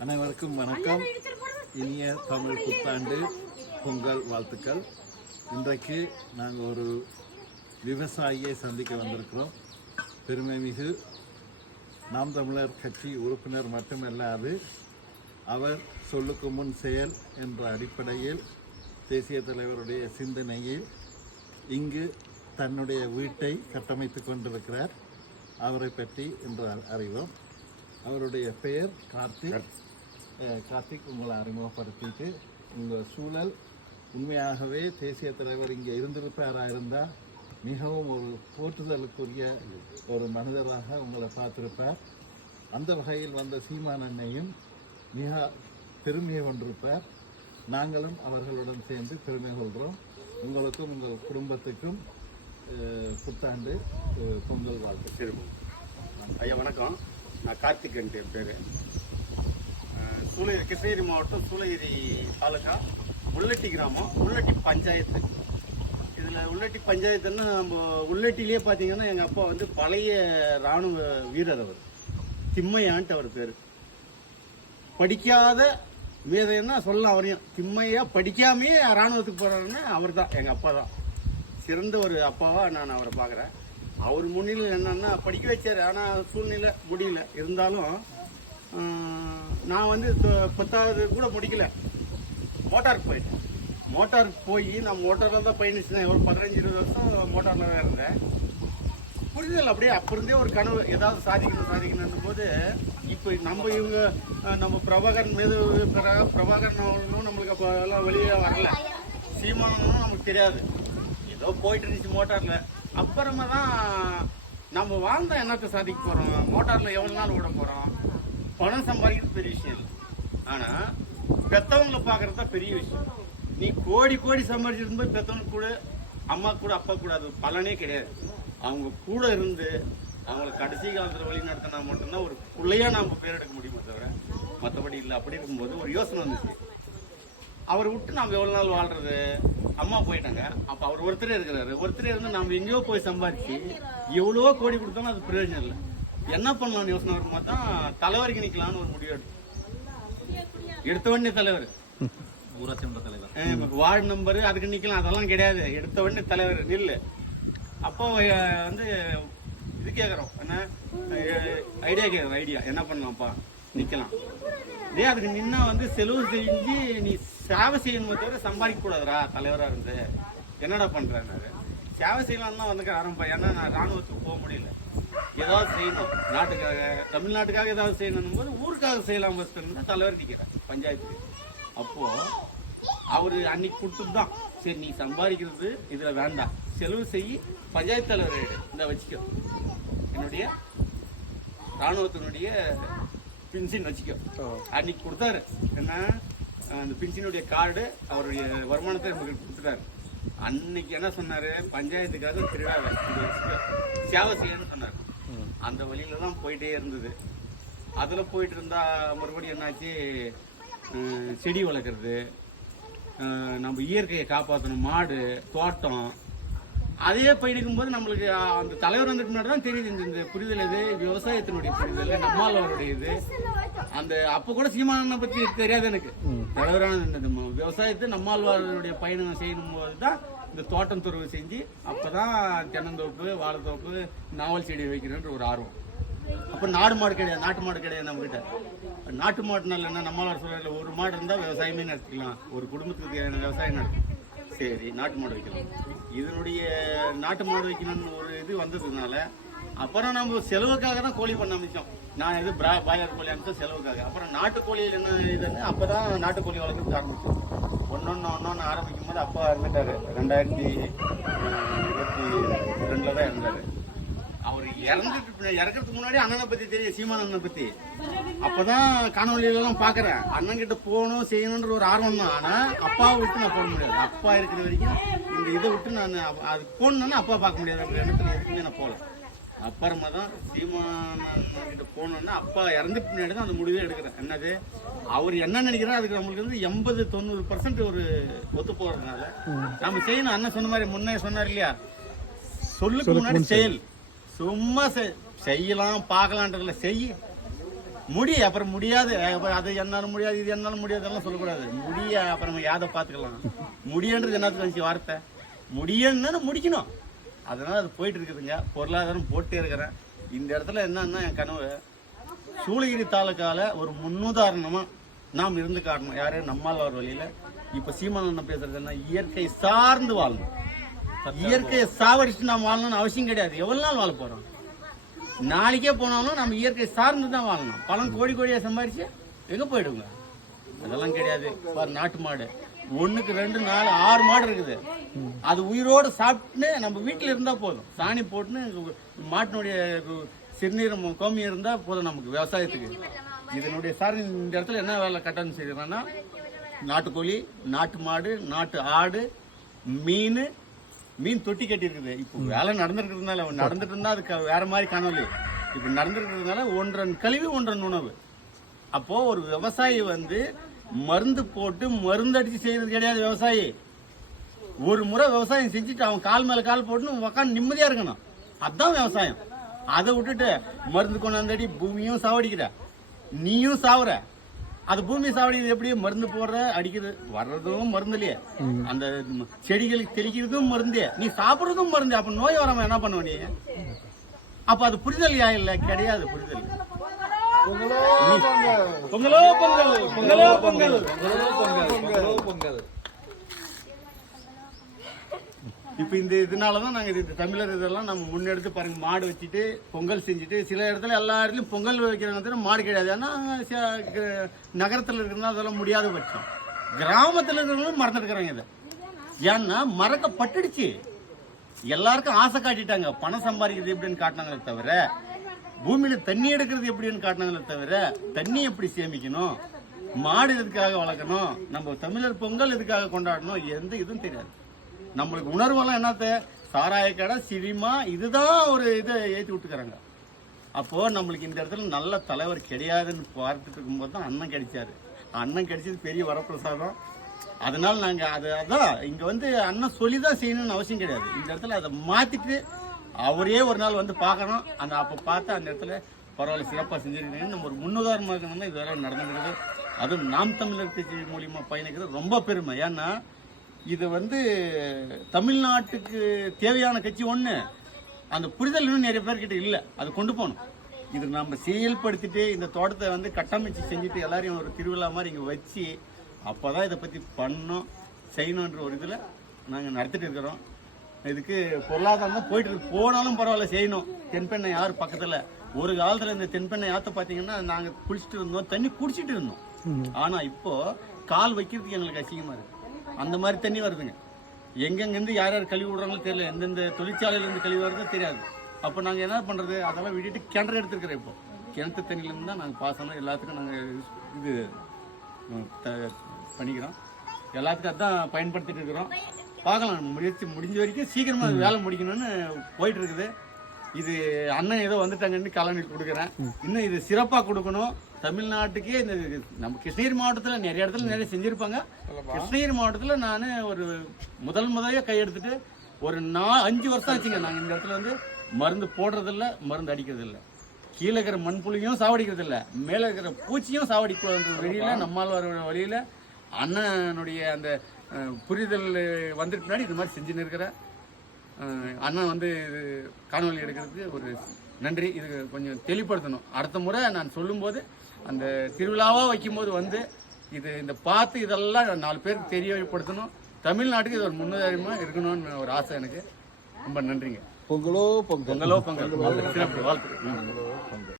அனைவருக்கும் வணக்கம். இனிய தமிழ் புத்தாண்டு பொங்கல் வாழ்த்துக்கள். இன்றைக்கு நாங்கள் ஒரு விவசாயியை சந்திக்க வந்திருக்கிறோம். பெருமை மிகு. நாம் தமிழர் கட்சி உறுப்பினர் மட்டுமல்லாது அவர் சொல்லுக்கு முன் செயல் என்ற அடிப்படையில் தேசிய தலைவருடைய சிந்தனையில் இங்கு தன்னுடைய வீட்டை கட்டமைத்து கொண்டிருக்கிறார். அவரை பற்றி இன்று அறிவோம். அவருடைய பெயர் கார்த்திக் கார்த்திக் உங்களை அறிமுகப்படுத்திட்டு உங்கள் சூழல் உண்மையாகவே தேசிய தலைவர் இங்கே இருந்திருப்பாராக இருந்தால் மிகவும் ஒரு போற்றுதலுக்குரிய ஒரு மனிதராக உங்களை பார்த்துருப்பார். அந்த வகையில் வந்த சீமானண்ணையும் மிக பெருமையை கொண்டிருப்பார். நாங்களும் அவர்களுடன் சேர்ந்து பெருமை கொள்கிறோம். உங்களுக்கும் உங்கள் குடும்பத்துக்கும் புத்தாண்டு பொங்கல் வாழ்த்து ஐயா வணக்கம். நான் கார்த்திக் என் பேர். சூளகிரி கிருஷ்ணகிரி மாவட்டம் சூளகிரி தாலுகா உள்ளட்டி கிராமம் உள்ளட்டி பஞ்சாயத்து. இதில் உள்ளட்டி பஞ்சாயத்துன்னா நம்ம உள்ளட்டிலேயே பார்த்தீங்கன்னா எங்கள் அப்பா வந்து பழைய இராணுவ வீரர் அவர். திம்மையான்ட்டு அவர் பேர். படிக்காத மேதைன்னா சொல்லலாம் அவரையும். திம்மையா படிக்காமையே இராணுவத்துக்கு போகிறாருன்னா அவர் தான் எங்கள் அப்பா தான். சிறந்த ஒரு அப்பாவாக நான் அவரை பார்க்குறேன் அவர் முன்னிலையில் என்னன்னா படிக்க வச்சார் ஆனால் சூழ்நிலை முடியல. இருந்தாலும் நான் வந்து பத்தாவது கூட முடிக்கல. மோட்டாருக்கு போயிட்டேன். மோட்டாருக்கு போய் நான் மோட்டாரில் தான் பயணிச்சேன் ஒரு பதினஞ்சு இருபது வருஷம் மோட்டாரில் தான் இருந்தேன். புரிதல் அப்படியே அப்ப ஒரு கனவு. ஏதாவது சாதிக்கணும் சாதிக்கணும் போது இப்போ நம்ம இவங்க நம்ம பிரபாகரன் மீது பிரபாகரன் அவர்களும் நம்மளுக்கு அப்போ எல்லாம் வெளியே வரல. சீமானும் நமக்கு தெரியாது. ஏதோ போயிட்டு இருந்துச்சு மோட்டாரில். அப்புறமா தான் நம்ம வாழ்ந்தால் என்னத்தை சாதிக்க போகிறோம் மோட்டாரில் எவ்வளோ நாள் விட போகிறோம் பணம் சம்பாதிக்கிறது பெரிய விஷயம் இல்லை. ஆனா பெத்தவங்களை பாக்குறது தான் பெரிய விஷயம். நீ கோடி கோடி சம்பாதிச்சிருக்கும் போது பெத்தவங்க கூட அம்மா கூட அப்பா கூட அது பலனே கிடையாது. அவங்க கூட இருந்து அவங்களை கடைசி காலத்தில் வழி நடத்தினா மட்டும்தான் ஒரு பிள்ளையா நாம பேர் எடுக்க முடியுமே தவிர மற்றபடி இல்லை. அப்படி இருக்கும்போது ஒரு யோசனை வந்துச்சு. அவரை விட்டு நாம் எவ்வளோ நாள் வாழ்றது? அம்மா போயிட்டாங்க. அப்போ அவர் ஒருத்தரே இருக்கிறாரு. ஒருத்தரே இருந்து நம்ம எங்கேயோ போய் சம்பாதிச்சு எவ்வளோ கோடி கொடுத்தாலும் அது பிரயோஜனம் இல்லை. என்ன பண்ணலாம்னு யோசனை வரும்போது தான் தலைவருக்கு நிற்கலான்னு ஒரு முடிவு. எடுத்த உடனே தலைவர். ஊராட்சி மன்ற தலைவர். வார்டு நம்பரு அதுக்கு நிக்கலாம் அதெல்லாம் கிடையாது. எடுத்த உடனே தலைவர் நில்லு. அப்போ வந்து இது கேட்குறோம் என்ன? ஐடியா கேட்குறோம் ஐடியா என்ன பண்ணலாம்ப்பா? நிக்கலாம். இதே அதுக்கு நின்னா வந்து செலவு செஞ்சு நீ சேவை செய்யணுமே தவிர சம்பாதிக்க கூடாதுடா தலைவரா இருந்து. என்னடா பண்றாரு சேவை செய்யலாம் தான் வந்து ஆரம்பம் ஏன்னா நான் ராணுவத்துக்கு போக முடியல. ஏதாவது செய்யணும். நாட்டுக்காக தமிழ்நாட்டுக்காக ஏதாவது செய்யணும் போது ஊருக்காக செய்யலாம் ஃபஸ்ட்டு தலைவர் நிற்கிறேன் பஞ்சாயத்து அப்போ அவரு அன்னைக்கு கொடுத்தது தான். சரி நீ சம்பாதிக்கிறது இதுல வேண்டாம். செலவு செய்யி பஞ்சாயத்து தலைவர். இந்த வச்சுக்கோ. என்னுடைய ராணுவத்தினுடைய பின்சின் வச்சுக்கோ. அன்னைக்கு கொடுத்தாரு. என்ன? அந்த பின்சினுடைய கார்டு அவருடைய வருமானத்தை நமக்கு கொடுத்துட்டாரு. அன்னைக்கு என்ன சொன்னாரு? பஞ்சாயத்துக்காக வச்சுக்கோ. சேவை செய்யணும்னு சொன்னாரு. அந்த வழியில தான் போயிட்டே இருந்தது. அதுல போயிட்டு இருந்தா மறுபடியும் என்னாச்சு? செடி வளர்க்குறது நம்ம இயற்கையை காப்பாற்றணும் மாடு தோட்டம். அதே பயணிக்கும் போது நம்மளுக்கு அந்த தலைவர் வந்துட்டு முன்னாடி தான் தெரியுது இந்த- இந்த புரிதல் இது விவசாயத்தினுடைய புரிதல் நம்மாழ்வாருடைய இது. அந்த அப்ப கூட சீமானனை பத்தி தெரியாது எனக்கு. தலைவரான விவசாயத்தை நம்மாழ்வாருடைய பயணம் செய்யும் போது தான் இந்த தோட்டம் துறவு செஞ்சு அப்போ தான் தென்னந்தோப்பு வாழைத்தோப்பு நாவல் செடி வைக்கிறேன்ற ஒரு ஆர்வம். அப்போ நாடு மாடு கிடையாது நாட்டு மாடு கிடையாது நம்ம கிட்ட நாட்டு மாடுனால என்ன நம்மளால சொல்றதுல ஒரு மாடு இருந்தால் விவசாயமே நடத்திக்கலாம். ஒரு குடும்பத்துக்கு தேவையான விவசாயம் நடத்தும் சரி நாட்டு மாடு வைக்கலாம். இதனுடைய நாட்டு மாடு வைக்கணும்னு ஒரு இது வந்ததுனால அப்புறம் நம்ம செலவுக்காக தான் கோழி பண்ண ஆரம்பிச்சோம். நான் இது பிரா பாயர் கோழி அனுப்பிச்சோம் செலவுக்காக. அப்புறம் நாட்டுக்கோழியில் என்ன இதுன்னு அப்பதான் நாட்டுக்கோழி வளர்க்குறதுக்கு ஆரம்பிச்சோம். ஒன்னொன்னு ஒன்னொன்று ஆரம்பிக்கும் போது அப்பா இருந்துட்டாரு ரெண்டாயிரத்தி இருபத்தி ரெண்டுல தான் இருந்தாரு அவர் இறந்துட்டு இறக்கிறதுக்கு இறக்கறதுக்கு முன்னாடி அண்ணனை பத்தி தெரியும் சீமான் அண்ணனை பத்தி. அப்பதான் தான் எல்லாம் பாக்குறேன். அண்ணன் கிட்ட போகணும் செய்யணும்ன்ற ஒரு ஆர்வம் தான். ஆனா அப்பாவை விட்டு நான் போக முடியாது. அப்பா இருக்கிற வரைக்கும் இந்த இதை விட்டு நான் அது போகணும்னா அப்பா பார்க்க முடியாதுன்ற இடத்துல இருக்குன்னு நான் போகல. அப்புறமா தான் சீமான் அண்ணன் கிட்ட போகணும்னா அப்பா இறந்து பின்னாடி தான் அந்த முடிவே எடுக்கிறேன். என்னது? அவர் என்ன நினைக்கிறாரோ அதுக்கு நம்மளுக்கு வந்து எண்பது தொண்ணூறு பர்சன்ட் ஒரு ஒத்து போறதுனால நம்ம செய்யணும். அண்ணன் சொன்ன மாதிரி முன்னே சொன்னார் இல்லையா? சொல்லுக்கு முன்னாடி செயல். சும்மா செய்யலாம் பார்க்கலான்றதுல செய்ய முடி அப்புறம் முடியாது. அது என்னால முடியாது இது என்னால முடியாதுலாம் சொல்லக்கூடாது. முடிய அப்புறம் யாதை பார்த்துக்கலாம். முடியன்றது என்னத்துக்கு வார்த்தை. முடியன்னு முடிக்கணும். அதனால் அது போயிட்டு இருக்குதுங்க. பொருளாதாரம் போட்டே இருக்கிறேன். இந்த இடத்துல என்னன்னா என் கனவு. சூளகிரி தாலுக்கால ஒரு முன்னுதாரணமாக நாம் இருந்து காட்டணும். யாரே? நம்மால் வர இப்போ சீமான் அண்ணன் பேசுறது என்ன? இயற்கை சார்ந்து வாழணும். இயற்கையை சாவடிச்சு நாம் வாழணும்னு அவசியம் கிடையாது. எவ்வளோ நாள் வாழ போகிறோம் நாளைக்கே போனாலும் நம்ம இயற்கை சார்ந்து தான் வாழணும். பழம் கோடி கோடியாக சம்பாரிச்சு எங்கே போயிடுங்க? அதெல்லாம் கிடையாது. பாரு நாட்டு மாடு. ஒண்ணுக்கு ரெண்டு நாலு ஆறு மாடு இருக்குது. அது உயிரோடு சாப்பிட்டுன்னு நம்ம வீட்டில் இருந்தால் போதும். சாணி போட்டுன்னு மாட்டினுடைய சிறுநீரம் கோமியம் இருந்தால் போதும் நமக்கு விவசாயத்துக்கு. இதனுடைய சார் இந்த இடத்துல என்ன வேலை கட்டணம் செய்யறோம்னா நாட்டுக்கோழி நாட்டு மாடு நாட்டு ஆடு மீன் மீன் தொட்டி கட்டியிருக்குது. இப்போ வேலை நடந்துருக்கிறதுனால நடந்துட்டு இருந்தால் அதுக்கு வேற மாதிரி கனவு இப்போ நடந்துருக்கிறதுனால ஒன்றன் கழிவு ஒன்றன் உணவு. அப்போது ஒரு விவசாயி வந்து மருந்து போட்டு மருந்து அடிச்சு செய்யறது கிடையாது விவசாயி. ஒரு முறை விவசாயம் செஞ்சுட்டு அவன் கால் மேல கால் போட்டு உட்காந்து நிம்மதியா இருக்கணும். அதான் விவசாயம். அதை விட்டுட்டு மருந்து கொண்டாந்தடி பூமியும் சாவடிக்கிற. நீயும் சாவுற. அது பூமி சாவடிக்கிறது எப்படி? மருந்து போடுற அடிக்கிறது. வர்றதும் மருந்துலயே அந்த செடிகளுக்கு தெளிக்கிறதும் மருந்தே. நீ சாப்பிடுறதும் மருந்து. அப்ப நோய் வராம என்ன பண்ணுவ நீ? அப்ப அது புரிதல் இல்ல கிடையாது புரிதல். பொங்கலோ பொங்கல் பொங்கலோ பொங்கல் பொங்கல் இப்போ இந்த இதனாலதான் நாங்க இது தமிழர் இதெல்லாம் நம்ம முன்னெடுத்து பாருங்க. மாடு வச்சுட்டு பொங்கல் செஞ்சுட்டு சில இடத்துல எல்லா இடத்துலயும் பொங்கல் வைக்கிறாங்க தவிர மாடு கிடையாது. ஏன்னா ச- நகரத்துல இருக்கிறதா அதெல்லாம் முடியாத பட்சம். கிராமத்துல இருக்கிறவங்களும் மறந்துருக்குறாங்க இதை. ஏன்னா மறக்கப்பட்டுடுச்சு எல்லாருக்கும் ஆசை காட்டிட்டாங்க. பணம் சம்பாதிக்கிறது எப்படின்னு காட்டினாங்களே தவிர பூமியில தண்ணி எடுக்கிறது எப்படின்னு காட்டினாங்களே தவிர தண்ணி எப்படி சேமிக்கணும்? மாடு எதுக்காக வளர்க்கணும்? நம்ம தமிழர் பொங்கல் எதுக்காக கொண்டாடணும்? எந்த இதுவும் தெரியாது. நம்மளுக்கு உணர்வெல்லாம் என்னத்த சாராய கடை சினிமா இதுதான் ஒரு இதை ஏற்றி விட்டுக்கிறாங்க. அப்போ நம்மளுக்கு இந்த இடத்துல நல்ல தலைவர் கிடையாதுன்னு பார்த்துட்டு இருக்கும்போது தான் அண்ணன் கிடைச்சாரு. அண்ணன் கிடைச்சது பெரிய வரப்பிரசாதம். அதனால நாங்கள் அதை அதான் இங்கே வந்து அண்ணன் சொல்லி தான் செய்யணும்னு அவசியம் கிடையாது. இந்த இடத்துல அதை மாற்றிட்டு அவரே ஒரு நாள் வந்து பார்க்கணும். அந்த அப்போ பார்த்து அந்த இடத்துல பரவாயில்ல சிறப்பாக செஞ்சிருக்கீங்கன்னு நம்ம ஒரு முன்னுதாரணமாக இருக்கணும்னா இதெல்லாம் நடந்துக்கிறது அதுவும் நாம் தமிழர் கட்சி மூலியமாக பயணிக்கிறது ரொம்ப பெருமை. ஏன்னா இது வந்து தமிழ்நாட்டுக்கு தேவையான கட்சி ஒன்று அந்த புரிதல் இன்னும் நிறைய பேர்கிட்ட இல்லை. அது கொண்டு போகணும். இது நம்ம செயல்படுத்திட்டு இந்த தோட்டத்தை வந்து கட்டமைச்சு செஞ்சுட்டு எல்லாரையும் ஒரு திருவிழா மாதிரி இங்கே வச்சு அப்போ தான் இதை பற்றி பண்ணணும் செய்யணுன்ற ஒரு இதில் நாங்கள் நடத்திட்டு இருக்கிறோம். இதுக்கு பொருளாதாரம் தான் போயிட்டு இருக்கு. போனாலும் பரவாயில்ல செய்யணும். தென்பெண்ணை யார் பக்கத்தில்? ஒரு காலத்தில் இந்த தென்பெண்ணை ஆற்ற பார்த்தீங்கன்னா நாங்கள் குளிச்சுட்டு இருந்தோம் தண்ணி குடிச்சிட்டு இருந்தோம். ஆனால் இப்போ கால் வைக்கிறதுக்கு எங்களுக்கு அசிங்கமாக இருக்கு. அந்த மாதிரி தண்ணி வருதுங்க. எங்கெங்கேருந்து யார் யார் கழுவி விடுறாங்களோ தெரியல. எந்தெந்த தொழிற்சாலையிலேருந்து கழிவு வருதோ தெரியாது. அப்போ நாங்கள் என்ன பண்ணுறது அதெல்லாம் விட்டுட்டு கிணறு எடுத்துருக்கிறோம் இப்போ. கிணத்து தண்ணியிலேருந்து தான் நாங்கள் பாசனம் எல்லாத்துக்கும் நாங்கள் இது பண்ணிக்கிறோம். எல்லாத்துக்கும் அதான் பயன்படுத்திட்டு இருக்கிறோம். பார்க்கலாம். முயற்சி முடிஞ்ச வரைக்கும் சீக்கிரமா அது வேலை முடிக்கணும்னு போயிட்டு இருக்குது இது அண்ணன் ஏதோ வந்துட்டாங்கன்னு கலனி கொடுக்குறேன். இன்னும் இது சிறப்பாக கொடுக்கணும். தமிழ்நாட்டுக்கே இந்த நம்ம கிருஷ்ணகிரி மாவட்டத்தில் நிறைய இடத்துல நிறைய செஞ்சுருப்பாங்க. கிருஷ்ணகிரி மாவட்டத்தில் நான் ஒரு முதல் முதலையாக கையெடுத்துட்டு ஒரு நா அஞ்சு வருஷம் ஆச்சுங்க. நாங்கள் இந்த இடத்துல வந்து மருந்து போடுறதில்ல மருந்து அடிக்கிறதில்ல. கீழே இருக்கிற மண்புழுவையும் சாவடிக்கிறது இல்ல மேலே இருக்கிற பூச்சியும் சாவடிக்கிற வெளியில நம்மால் வர வழியில அண்ணனுடைய அந்த புரிதல் வந்துட்டு முன்னாடி இது மாதிரி செஞ்சுன்னு இருக்கிற அஹ், அண்ணன் வந்து இது காணொலி எடுக்கிறதுக்கு ஒரு நன்றி. இது கொஞ்சம் தெளிவுபடுத்தணும். அடுத்த முறை நான் சொல்லும்போது அந்த திருவிழாவா வைக்கும்போது வந்து இது இந்த பார்த்து இதெல்லாம் நாலு பேருக்கு தெரியப்படுத்தணும். தமிழ்நாட்டுக்கு இது ஒரு முன்னுதாரணமாக இருக்கணும்னு ஒரு ஆசை எனக்கு. ரொம்ப நன்றிங்க. பொங்கலோ பொங்கல். பொங்கலோ வாழ்த்து ம்.